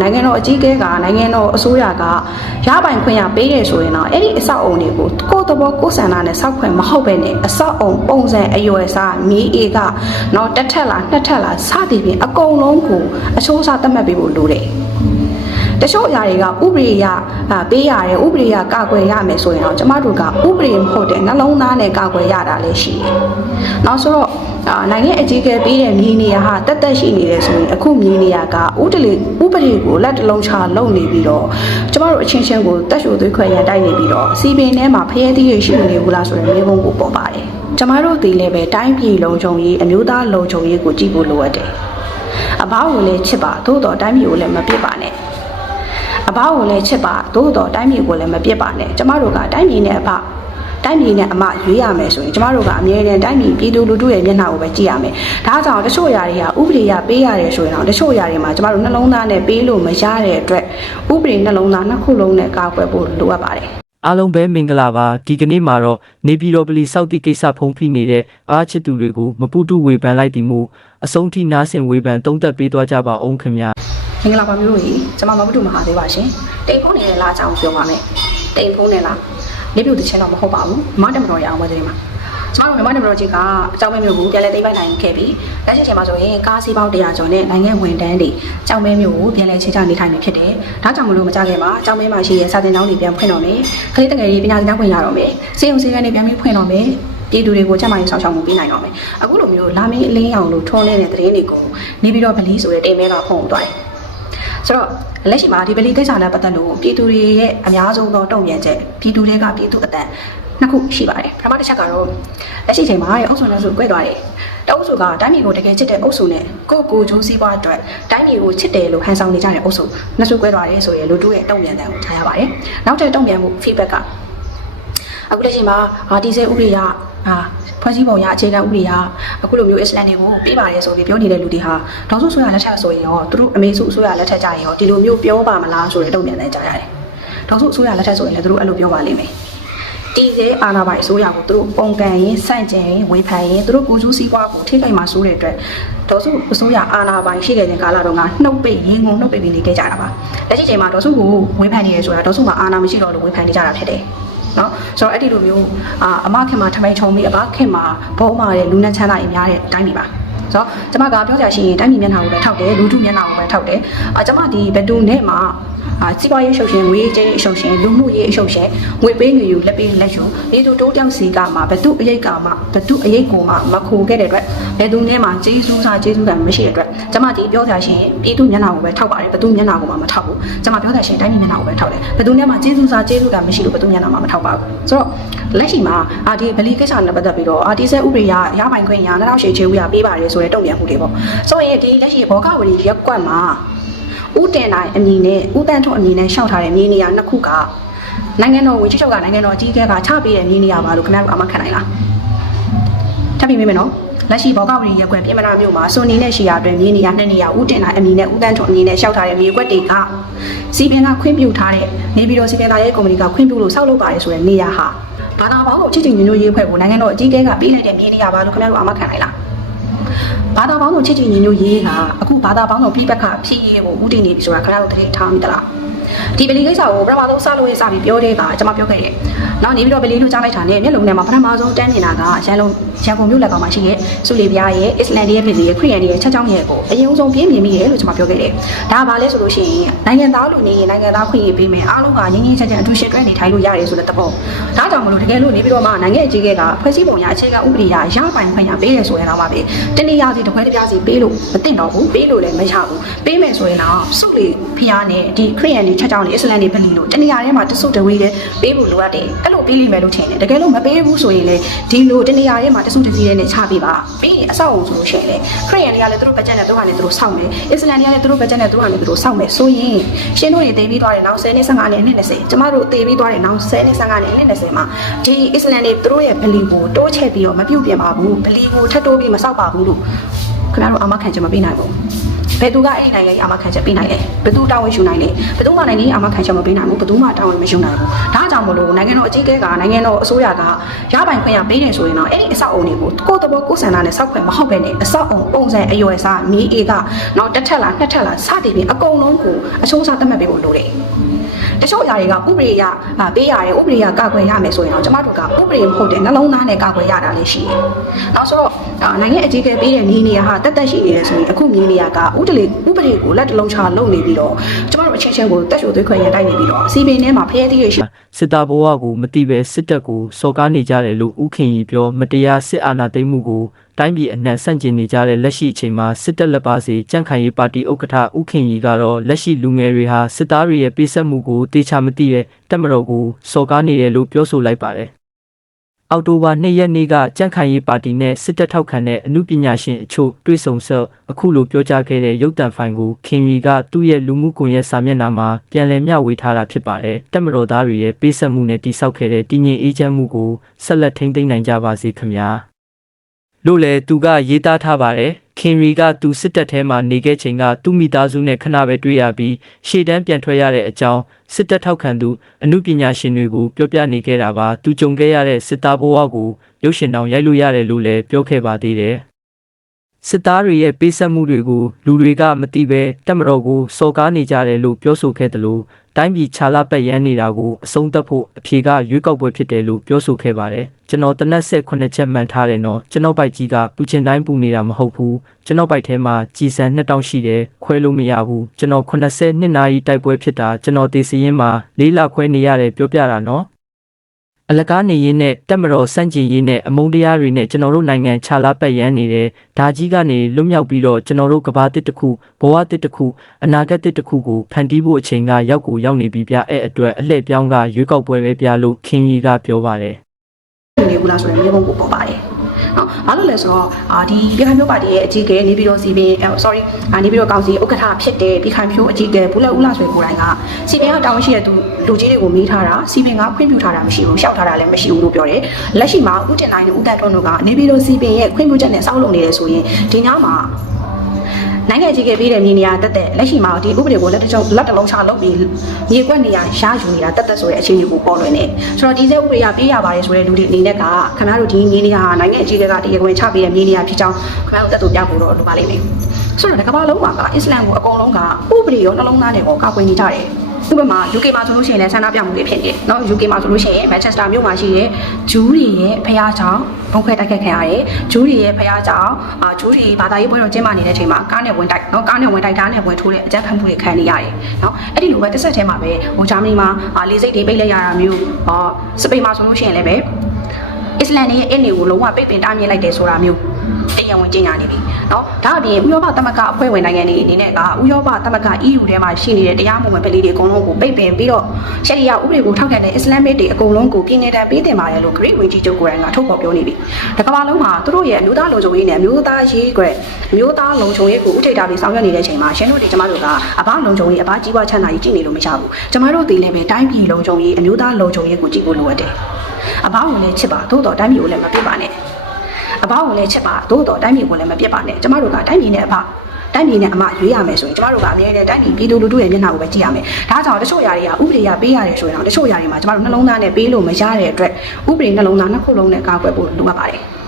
နိုင်ငံတော်အကြီးအကဲကနိုင်ငံတော်အစိုးရကရပိုင်ခွင့်ရပေးတယ်ဆိုရင်တော့အဲ့ဒီအဆောက်အုံတွေကိုကိုယ့်သဘောကိုယ်ဆန္ဒနဲ့စောက်ခွင့်မဟုတ်ပဲနဲ့အဆောက်အုံပုံစံအရွယ်စားမြေအေကနော်တစ်ထက်လားနှစ်ထက်လားစသည်ဖြင့်အကုန်လုံးကိုအချိုးအစားသတ်မှတ်ပေးဖို့လိုတယ် တချို့အရာတွေကဥပဒေအရအာပေးရတယ်ဥပဒေအရကာကွယ်ရမယ်ဆိုရင်တော့ကျမတို့ကဥပဒေမဟုတ်တဲ့နှလုံးသားနဲ့ကာကွယ်ရတာလည်းရှိတယ်။နောက်ဆိုတော့အာနိုင်ငံအကြီးအကဲပေးတဲ့မြေနေရာဟာတက်တက်ရှိနေတယ်ဆိုရင်အခုမြေနေရာကဥတလေဥပဒေကိုလက်တလုံးချလုံနေပြီးတော့ကျမတို့အချင်းချင်းကိုတက်ရှိုသွေးခွဲရန်တိုက်နေပြီးတော့စီပင်ထဲမှာဖျဲသီးရရှိနေဘူးလားဆိုတဲ့မေးခွန်းကိုပေါ်ပါတယ်။ကျမတို့ဒီလည်းပဲတိုင်းပြည်လုံခြုံရေးအမျိုးသားလုံခြုံရေးကိုကြည့်ဖို့လိုအပ်တယ်။အဘောက်ကိုလည်းချစ်ပါသို့တော်တိုင်းပြည်ကိုလည်းမပြစ်ပါနဲ့။ အဘောက်ကိုလည်းချစ်ပါသို့တော်တိုင်းပြည်ကိုလည်းမပြစ်ပါနဲ့ကျမတို့ကတိုင်းပြည်နဲ့အဘတိုင်းပြည်နဲ့အမရွေးရမယ်ဆိုရင်ကျမတို့ကအမြဲတမ်းတိုင်းပြည်ပြည်သူလူထုရဲ့မျက်နှာကိုပဲကြည့်ရမယ်။ဒါကြောင့်တချို့ຢာတွေကဥပဒေရပေးရတယ်ဆိုရင်တော့တချို့ຢာတွေမှာကျမတို့နှလုံးသားနဲ့ပေးလို့မရတဲ့အတွက်ဥပဒေနှလုံးသားနှစ်ခုလုံးနဲ့ကာကွယ်ဖို့လိုအပ်ပါတယ်။အားလုံးပဲမင်္ဂလာပါဒီကနေ့မှာတော့နေပြည်တော်ပလီစောက်တိကိစ္စဖုံးဖိနေတဲ့အားချစ်သူတွေကိုမပူတူဝေဖန်လိုက်တီမှုအဆုံးထိနားဆင်ဝေဖန်တုံးသက်ပေးသွားကြပါအောင်ခင်ဗျာမ င်္ဂလာပါမျိုးကြီးကျွန်မမဘုဒ္ဓမဟာသေးပါရှင်တိမ်ဖုန်းနေလားအကြောင်းပြောပါမယ်တိမ်ဖုန်းနေလားနေပြုတ်တစ်ချင်းတော့မဟုတ်ပါဘူးမမတမတော်ရအောင်ပဲတည်းမှာကျွန်တော်တို့မြန်မာတမတော်ကြီးကအကြောင်းမဲမျိုးကိုပြန်လဲသိမ်းပိုက်နိုင်ခဲ့ပြီးလက်ရှိချိန်မှာဆိုရင်ကားစီးပေါင်း100ကျော်နဲ့နိုင်ငံဝန်တန်းတွေအကြောင်းမဲမျိုးကိုပြန်လဲချင်းချနေထိုင်နေဖြစ်တယ်ဒါကြောင့်မလို့မကြခင်မှာအကြောင်းမဲမှာရှိတဲ့စာတင်ကျောင်းတွေပြန်ဖွင့်တော့မယ်ခလေးတငယ်ကြီးပညာသင်ကျောင်းဖွင့်ရတော့မယ်စေုံစေကနေပြန်ပြီးဖွင့်တော့မယ်ပြည်သူတွေကိုချက်မှန်ရေးဆောင်ရှောက်မှုပေးနိုင်တော့မယ်အခုလိုမျိုးလာမင်းအလင်းရောင်လို့ထုံးနေတဲ့သတင်းတွေကိုနေပြီးတော့ဗလီဆိုတဲ့တိမ်မဲကဖုံသွားတယ် ဆိုတော့လက်ရှိမှာဒီပလီကိစ္စနဲ့ပတ်သက်လို့ပြည်သူတွေရဲ့အများဆုံးသောတုံ့ပြန်ချက်ပြည်သူတွေကပြည်သူအတန်နှစ်ခုရှိပါတယ်ပထမတစ်ချက်ကတော့လက်ရှိချိန်မှာရဲ့အုပ်စုနဲ့စုကွဲသွားတယ်တအုပ်စုကတိုင်းပြည်ကိုတကယ်ချစ်တဲ့အုပ်စုနဲ့ကိုယ့်ကိုယ်ဂျိုးစည်းပွားအတွက်တိုင်းပြည်ကိုချစ်တယ်လို့ဟန်ဆောင်နေကြတဲ့အုပ်စုနှစ်စုကွဲသွားတယ်ဆိုရင်လူတို့ရဲ့တုံ့ပြန်တဲ့ကိုထားရပါတယ်နောက်ထပ်တုံ့ပြန်မှု feedback ကအခုလက်ရှိမှာအာဒီဇယ်ဥပဒေရ အာဖွဲ့စည်းပုံရအခြေခံဥပဒေရအခုလိုမျိုးအစ္စလမ်တွေကိုပေးပါတယ်ဆိုပြီးပြောနေတဲ့လူတွေဟာဒေါစုဆိုရလက်ထက်ဆိုရင်ရောသူတို့အမေစုဆိုရလက်ထက်ကြရင်ရောဒီလိုမျိုးပြောပါမလားဆိုတဲ့တုံ့ပြန်တဲ့ကြားရတယ်ဒေါစုဆိုရလက်ထက်ဆိုရင်လည်းသူတို့အဲ့လိုပြောပါလိမ့်မယ်တီးစေအာနာပိုင်အစိုးရကိုသူတို့ပုံကန်ရင်စန့်ကျင်ရင်ဝေဖန်ရင်သူတို့ကိုစုစည်းပွားကိုထိခိုက်မှာစိုးတဲ့အတွက်ဒေါစုအစိုးရအာနာပိုင်ရှိခဲ့တဲ့ကာလတုန်းကနှုတ်ပိတ်ရင်းကုန်နှုတ်ပိတ်ပြီးနေခဲ့ကြတာပါလက်ရှိချိန်မှာဒေါစုကိုဝေဖန်နေရဆိုတာဒေါစုမှာအာနာမရှိတော့လို့ဝေဖန်နေကြတာဖြစ်တယ် နော်ဆိုတော့အဲ့ဒီလိုမျိုးအာအမခင်မှာထမိန်ချုံပြီးအဘခင်မှာဘုံမာတဲ့လူနဲ့ချမ်းသာရေးများတဲ့အတိုင်းပြီပါ ဆိုတော့ကျမကပြောကြရှိရင်တိုင်းပြည်မျက်နှာကိုပဲထောက်တယ်လူထုမျက်နှာကိုပဲထောက်တယ်အာကျမဒီဘယ်သူနဲ့မှအာစီးပွားရေးရှုပ်ရှင်ငွေရေးကြေးရေးအရှုပ်ရှင်လူမှုရေးအရှုပ်ရှင်ငွေပေးငွေယူလက်ပေးလက်ယူဒီလိုတိုးတောင်စီကမှဘယ်သူအရေးကမှဘယ်သူအရေးကိုမှမခိုခဲ့တဲ့အတွက်ဘယ်သူနဲ့မှကျေးဇူးစားကျေးဇူးကံမရှိတဲ့အတွက်ကျမဒီပြောကြရှိရင်ပြည်သူမျက်နှာကိုပဲထောက်ပါတယ်ဘယ်သူမျက်နှာကိုမှမထောက်ဘူးကျမပြောကြရှိရင်တိုင်းပြည်မျက်နှာကိုပဲထောက်တယ်ဘယ်သူနဲ့မှကျေးဇူးစားကျေးဇူးကံမရှိလို့ဘယ်သူမျက်နှာမှမထောက်ပါဘူးဆိုတော့လက်ရှိမှာအာဒီဗလီကိစ္စနဲ့ပတ်သက်ပြီးတော့အာဒီဆဲဥပဒေရရပိုင်ခွင့်ရနောက်ရှေ့ချေဦးရပေးပါတယ်ဆိုတဲ့တုံ့ပြန်မှုတွေပေါ့ဆိုရင်ဒီလက်ရှိဘောကဝရီရက်ကွက်မှာဦးတင်နိုင်အမည်နဲ့ဦးတန်းထွန်းအမည်နဲ့ရှောက်ထားတဲ့မြေနေရာနှစ်ခုကနိုင်ငံတော်ဝင်ချစ်ချုပ်ကနိုင်ငံတော်အကြီးအကဲကချပေးတဲ့မြေနေရာပါလို့ခင်ဗျားတို့အမှတ်ခံနိုင်လားထပ်ပြီးမေးမယ်နော်လက်ရှိဘောကဝရီရက်ကွက်ပြည်မနာမြို့မှာစွန်နီနဲ့ရှီယာအတွင်းမြေနေရာနှစ်နေရာဦးတင်နိုင်အမည်နဲ့ဦးတန်းထွန်းအမည်နဲ့ရှောက်ထားတဲ့မြေကွက်တွေကစီပင်ကခွင့်ပြုထားတဲ့နေပြည်တော်စီပင်သားရဲ့ကုမ္ပဏီကခွင့်ပြုလို့စောက်လုပ်ပါတယ်ဆိုတဲ့နေရာဟာဘာသာပေါင်းကိုချစ်ချင်ညွညွရေးဖွဲ့ကိုနိုင်ငံတော်အကြီးအကဲကပေးလိုက်တဲ့မြေနေရာပါလို့ခင်ဗျားတို့အမှတ်ခံနိုင်လား ဘာသာပေါင်းစုံချစ်ချစ်ညီညွတ်ရေးကအခုဘာသာပေါင်းစုံပြိပက္ခဖြစ်ရေးကိုဦးတည်နေပြီဆိုတာခင်ဗျားတို့တတိထားမိသလား ဒီပလီကိစ္စကိုပထမဆုံးစလို့ရစပြီးပြောတဲ့ကကျွန်မပြောခဲ့တယ်။နောက်နေပြီးတော့ပလီလို့ကြားလိုက်တာနဲ့မျက်လုံးထဲမှာပထမဆုံးတန်းနေတာကရန်လုံးရန်ကုန်မြို့လက်ကောင်မှာရှိတဲ့စုလီပြားရဲ့အစ္စလမ်ရဲ့ပြည်ရဲ့ခရစ်ယာန်ရဲ့ချက်ချောင်းရဲ့ကိုအရင်ဆုံးပြင်းပြင်းမိတယ်လို့ကျွန်မပြောခဲ့တယ်။ဒါကဘာလဲဆိုလို့ရှိရင်နိုင်ငံသားလူနေရင်နိုင်ငံသားခွင့်ရပေးမယ်အားလုံးကငင်းငင်းချက်ချက်အထူးရှင်းတွဲနေထိုင်လို့ရတယ်ဆိုတဲ့သဘော။ဒါကြောင့်မလို့တကယ်လို့နေပြီးတော့မှနိုင်ငံအကြီးအကဲကဖွဲ့စည်းပုံရအခြေခံဥပဒေရရပိုင်ခွင့်ရပေးတယ်ဆိုရင်တော့ပါပဲတနည်းအားဖြင့်တစ်ခွဲတစ်ပြားစီပေးလို့မတင်တော့ဘူးပေးလို့လည်းမရဘူးပေးမယ်ဆိုရင်တော့စုလီ ဖျားနဲ့ဒီခရစ်ယာန်တွေချက်ချောင်းတွေအစ္စလမ်တွေဗလီလို့တနေရာထဲမှာတဆုတဝေးတဲ့ပေးဖို့လိုအပ်တယ်အဲ့လိုပေးလိမ့်မယ်လို့ထင်တယ်တကယ်လို့မပေးဘူးဆိုရင်လေဒီလိုတနေရာထဲမှာတဆုတစည်းနဲ့ချပေးပါပြီးရင်အဆောက်အုံဆိုလို့ရှိရင်လေခရစ်ယာန်တွေကလည်းသူတို့ဘတ်ဂျက်နဲ့သူတို့ကလည်းသူတို့စောင့်မယ်အစ္စလမ်တွေကလည်းသူတို့ဘတ်ဂျက်နဲ့သူတို့ကလည်းသူတို့စောင့်မယ်ဆိုရင်ရှင်းတို့တွေတည်ပြီးသွားတယ်နောက်10နှစ်15နှစ်နှစ်20ကျမတို့တည်ပြီးသွားတယ်နောက်10နှစ်15နှစ်နှစ်20မှာဒီအစ္စလမ်တွေသူတို့ရဲ့ဗလီကိုတိုးချဲ့ပြီးတော့မပြုတ်ပြင်ပါဘူးဗလီကိုထပ်တိုးပြီးမဆောက်ပါဘူးလို့ခင်ဗျားတို့အာမခံချက်မပေးနိုင်ဘူး ဘယ်သူကအဲ့ဒီနိုင်ငံကြီးအာမခံချက်ပေးနိုင်လဲဘယ်သူတာဝန်ယူနိုင်လဲဘယ်သူမှနိုင်ငံကြီးအာမခံချက်မပေးနိုင်ဘူးဘယ်သူမှတာဝန်မယူနိုင်ဘူးဒါကြောင့်မလို့နိုင်ငံတော်အကြီးအကဲကနိုင်ငံတော်အစိုးရကရပိုင်ခွင့်ရပေးတယ်ဆိုရင်တော့အဲ့ဒီအဆောက်အုံတွေကိုကိုယ့်တဘောကိုယ်ဆန္ဒနဲ့စောက်ခွင့်မဟုတ်ပဲနဲ့အဆောက်အုံပုံစံအရွယ်စားမီးအေကနောက်တစ်ထက်လားနှစ်ထက်လားစသည်ဖြင့်အကုန်လုံးကိုအချိုးစားသတ်မှတ်ပေးဖို့လိုတယ်တချို့ຢာတွေကဥပဒေရအာပေးရတယ်ဥပဒေရကာကွယ်ရမယ်ဆိုရင်တော့ကျမတို့ကဥပဒေမဟုတ်တဲ့နှလုံးသားနဲ့ကာကွယ်ရတာလည်းရှိတယ်။နောက်ဆိုတော့ အာနိုင်ငံအကြီးအကဲပေးတဲ့နေနေရဟာတက်တက်ရှိနေတယ်ဆိုရင်အခုနေနေရကဥပဒေဥပဒေကိုလက်တလုံးချလုပ်နေပြီးတော့ကျမတို့အချင်းချင်းကိုတက်ရှိုသွေးခွဲရတိုက်နေပြီးတော့စီပင်ထဲမှာဖျဲသီးရရှိစစ်သားဘဝကိုမတိပဲစစ်တပ်ကိုစော်ကားနေကြတယ်လို့ဥခင်ကြီးပြောမတရားစစ်အာဏာသိမ်းမှုကိုတိုင်းပြည်အနှံ့ဆန့်ကျင်နေကြတဲ့လက်ရှိအချိန်မှာစစ်တပ်လက်ပါစီကြန့်ခိုင်ရေးပါတီဥက္ကဋ္ဌဥခင်ကြီးကတော့လက်ရှိလူငယ်တွေဟာစစ်သားတွေရဲ့ပေးဆက်မှုကိုတေချာမသိတဲ့တပ်မတော်ကိုစော်ကားနေတယ်လို့ပြောဆိုလိုက်ပါတယ်။ အောက်တိုဘာ2ရက်နေ့ကကြန့်ခိုင်ရေးပါတီနဲ့စစ်တပ်ထောက်ခံတဲ့အမှုပညာရှင်အချို့တွေ့ဆုံဆက်အခုလိုပြောကြားခဲ့တဲ့ရုပ်တံဖိုင်ကိုခင်ရီကသူ့ရဲ့လူမှုကွန်ရက်စာမျက်နှာမှာပြန်လည်မျှဝေထားတာဖြစ်ပါတယ်။တပ်မတော်သားတွေရဲ့ပေးဆက်မှုနဲ့တိဆောက်ခဲ့တဲ့တည်ငြိမ်အေးချမ်းမှုကိုဆက်လက်ထိန်းသိမ်းနိုင်ကြပါစေခင်ဗျာ။ လို့လေသူကရေးသားထားပါတယ်။ခင်ရီကသူစစ်တပ်ထဲမှာနေခဲ့ချိန်ကသူ့မိသားစုနဲ့ခဏပဲတွေ့ရပြီးရှေ့တန်းပြန်ထွက်ရတဲ့အကြောင်းစစ်တပ်ထောက်ခံသူအမှုပညာရှင်တွေကိုပြောပြနေခဲ့တာပါ။သူကြုံခဲ့ရတဲ့စစ်သားဘဝကိုရုပ်ရှင်တောင်ရိုက်လို့ရတယ်လို့လည်းပြောခဲ့ပါသေးတယ်။ စစ်သားတွေရဲ့ပေးဆက်မှုတွေကိုလူတွေကမသိပဲတက်မတော်ကိုစော်ကားနေကြတယ်လို့ပြောဆိုခဲ့တယ်လို့တိုင်းပြည်ခြာလာပတ်ရမ်းနေတာကိုအဆုံးသတ်ဖို့အဖြေကရွေးကောက်ပွဲဖြစ်တယ်လို့ပြောဆိုခဲ့ပါတယ်ကျွန်တော်တနက်ဆက်9ချက်မှန်ထားတယ်နော်ကျွန်တော်ဘိုက်ကြီးကပူချင်တိုင်းပူနေတာမဟုတ်ဘူးကျွန်တော်ဘိုက်ထဲမှာကြည်စံ2000ရှိတယ်ခွဲလို့မရဘူးကျွန်တော်80နှစ်နာရီတိုက်ပွဲဖြစ်တာကျွန်တော်တေးစရင်မှာလေးလခွဲနေရတယ်ပြောပြတာနော် အလကားနေရင်နဲ့တက်မတော်စန့်ကျင်ရေးနဲ့အမုန်းတရားတွေနဲ့ကျွန်တော်တို့နိုင်ငံခြာလာပတ်ရမ်းနေတယ်။ဒါကြီးကနေလွတ်မြောက်ပြီးတော့ကျွန်တော်တို့ကဘာတစ်တစ်ခုဘဝတစ်တစ်ခုအနာဂတ်တစ်တစ်ခုကိုဖန်တီးဖို့အချိန်ကရောက်ကိုရောက်နေပြီပြအဲ့အတွက်အလှည့်ပြောင်းကရွေးကောက်ပွဲပဲပြလို့ခင်ကြီးကပြောပါတယ်။နေဘူးလားဆိုတဲ့မျိုးပုံကိုပေါ်ပါတယ်။ နော်ဘာလို့လဲဆိုတော့အာဒီပြည်ခိုင်မျိုးပါတီရဲ့အကြီးအကဲနေပြီးတော့စီပင် sorry အာနေပြီးတော့ကောင်စီဥက္ကဋ္ဌဖြစ်တဲ့ပြည်ခိုင်မျိုးအကြီးအကဲဘူးလက်ဦးလာဆိုကိုယ်တိုင်ကစီပင်ကတာဝန်ရှိတဲ့သူလူကြီးတွေကိုမေးထားတာစီပင်ကခွင့်ပြုထားတာမရှိဘူးရှောက်ထားတာလည်းမရှိဘူးလို့ပြောတယ်။လက်ရှိမှာဦးတင်နိုင်နဲ့ဦးတန်ထွန်းတို့ကနေပြီးတော့စီပင်ရဲ့ခွင့်ပြုချက်နဲ့စောင့်လုပ်နေတယ်ဆိုရင်ဒီညမှာ နိုင်ငံကြီးကပေးတဲ့မြေနေရာတက်တက်လက်ရှိမှာဒီဥပဒေကိုလက်တလုံးလက်တလုံးချလုပ်ပြီးမြေကွက်နေရာရှားယူနေတာတက်တက်ဆိုတဲ့အခြေအနေကိုပေါ်လွင်နေဆိုတော့ဒီစက်ဥပဒေကပေးရပါတယ်ဆိုတဲ့လူတွေအနေနဲ့ကခင်ဗျားတို့ဒီမြေနေရာနိုင်ငံအကြီးအကဲကတရားဝင်ချပေးတဲ့မြေနေရာဖြစ်ကြောင်းခင်ဗျားတို့တက်တူပြဖို့တော့လိုပါလိမ့်မယ်ဆိုတော့ဒီကမ္ဘာလုံးမှာကအစ္စလမ်ကိုအကုန်လုံးကဥပဒေရောနှလုံးသားနဲ့ကိုကာကွယ်နေကြတယ် ဥပမာ UK မှာဆိုလို့ရှိရင်လည်းဆန္ဒပြမှုတွေဖြစ်နေတယ်เนาะ UK မှာဆိုလို့ရှိရင် Manchester မြို့မှာရှိတဲ့ဂျူးတွေရဲ့ဖျားကြောင်ဘုံခွဲတိုက်ခတ်ခံရတယ်ဂျူးတွေရဲ့ဖျားကြောင်အာဂျူးတွေဘာသာရေးပွဲတော်ကျင်းပနေတဲ့အချိန်မှာကားနဲ့ဝင်တိုက်เนาะကားနဲ့ဝင်တိုက်ကားနဲ့ဝင်ထိုးတဲ့အကြမ်းဖက်မှုတွေခံနေရတယ်เนาะအဲ့ဒီလိုပဲတစ်ဆက်တည်းမှာပဲဟိုဂျာမနီမှာအာလေစိတ်တွေပိတ်လိုက်ရတာမျိုးဟောစပိန်မှာဆိုလို့ရှိရင်လည်းပဲအစ္စလမ်ရဲ့အင်းတွေကိုလုံးဝပိတ်ပင်တားမြစ်လိုက်တယ်ဆိုတာမျိုးတရားဝင် ကြေညာနေပြီเนาะဒါအပြင်ဥရောပသမဂ္ဂအဖွဲ့ဝင်နိုင်ငံတွေအနေနဲ့ကဥရောပသမဂ္ဂ EU ထဲမှာရှိနေတဲ့တရားမှုမဲ့ပလေးတွေအကုန်လုံးကိုပိတ်ပင်ပြီးတော့ရှရီယာဥပဒေကိုထောက်ခံတဲ့အစ္စလာမစ်တွေအကုန်လုံးကိုပြည်နေတာပေးတင်ပါတယ်လို့ Great ဝင်ကြီးချုပ်ကိုယ်တိုင်ကထုတ်ဖော်ပြောနေပြီ။ဒါကမ္ဘာလုံးမှာသူတို့ရဲ့အမျိုးသားလုံခြုံရေးနဲ့အမျိုးသားရေးကွယ်အမျိုးသားလုံခြုံရေးကိုဥထိပ်ထားပြီးဆောင်ရွက်နေတဲ့အချိန်မှာရှင်တို့ဒီကျမတို့ကအဘလုံခြုံရေးအဘကြီးပွားချမ်းသာရေးကြည့်နေလို့မရဘူး။ကျမတို့ဒီလည်းပဲတိုင်းပြည်လုံခြုံရေးအမျိုးသားလုံခြုံရေးကိုကြည့်ဖို့လိုအပ်တယ်။အဘကိုလည်းချစ်ပါသို့တော်တိုင်းပြည်ကိုလည်းမပြစ်ပါနဲ့။ အဘကိုလည်းချစ်ပါသို့တော်တိုင်းပြည်ကိုလည်းမပြစ်ပါနဲ့။ကျမတို့ကတိုင်းပြည်နဲ့အဘတိုင်းပြည်နဲ့အမရွေးရမယ်ဆိုရင်ကျမတို့ကအမြဲတမ်းတိုင်းပြည်ပြည်သူလူထုရဲ့မျက်နှာကိုပဲကြည့်ရမယ်။ဒါကြောင့်တချို့ຢာတွေကဥပဒေရပေးရတယ်ဆိုရင်တော့တချို့ຢာတွေမှာကျမတို့နှလုံးသားနဲ့ပေးလို့မရတဲ့အတွက်ဥပဒေနှလုံးသားနှစ်ခုလုံးနဲ့ကာကွယ်ဖို့လိုအပ်ပါတယ်။